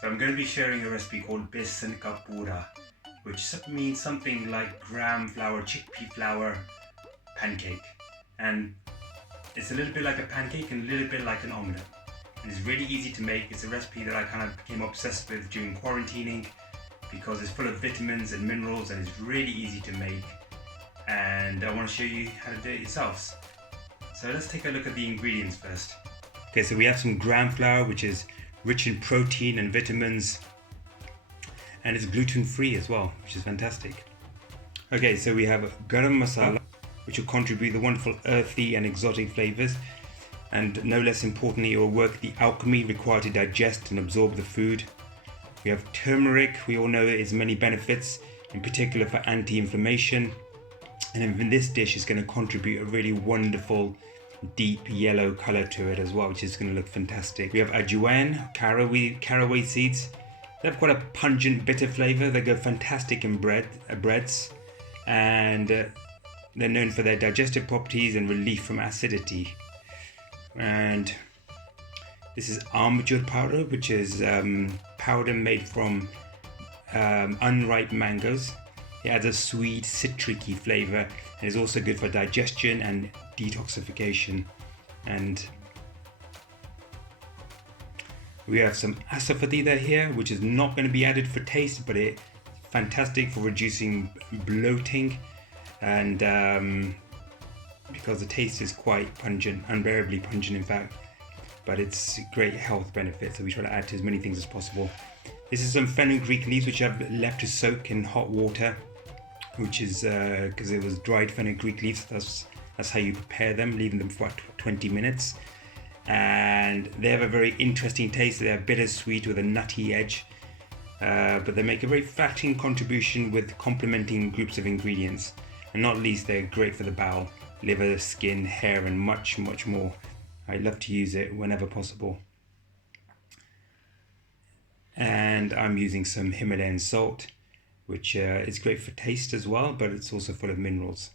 So I'm going to be sharing a recipe called Besan ka puda, which means something like gram flour, chickpea flour pancake. And it's a little bit like a pancake and a little bit like an omelette. And it's really easy to make. It's a recipe that I kind of became obsessed with during quarantining because it's full of vitamins and minerals and it's really easy to make. And I want to show you how to do it yourselves. So let's take a look at the ingredients first. Okay, so we have some gram flour, which is rich in protein and vitamins, and it's gluten-free as well, which is fantastic. Okay, so we have Gharam masala, which will contribute the wonderful earthy and exotic flavors, and no less importantly, it will work the alchemy required to digest and absorb the food. We have turmeric. We all know it has many benefits, in particular for anti-inflammation, and in this dish is going to contribute a really wonderful deep yellow color to it as well, which is going to look fantastic. We have Ajwain, caraway seeds. They have quite a pungent, bitter flavor. They go fantastic in breads, and they're known for their digestive properties and relief from acidity. And this is amchur powder, which is powder made from unripe mangoes. It adds a sweet, citricy flavor and is also good for digestion and detoxification. And we have some asafoetida here, which is not going to be added for taste, but it's fantastic for reducing bloating, and because the taste is quite pungent, unbearably pungent in fact, but it's great health benefits, so we try to add to as many things as possible. This is some fenugreek leaves which I've left to soak in hot water, which is because it was dried fenugreek leaves. That's how you prepare them, leaving them for 20 minutes. And they have a very interesting taste. They're bittersweet with a nutty edge, but they make a very fattening contribution with complementing groups of ingredients. And not least, they're great for the bowel, liver, skin, hair, and much, much more. I love to use it whenever possible. And I'm using some Himalayan salt, which is great for taste as well, but it's also full of minerals.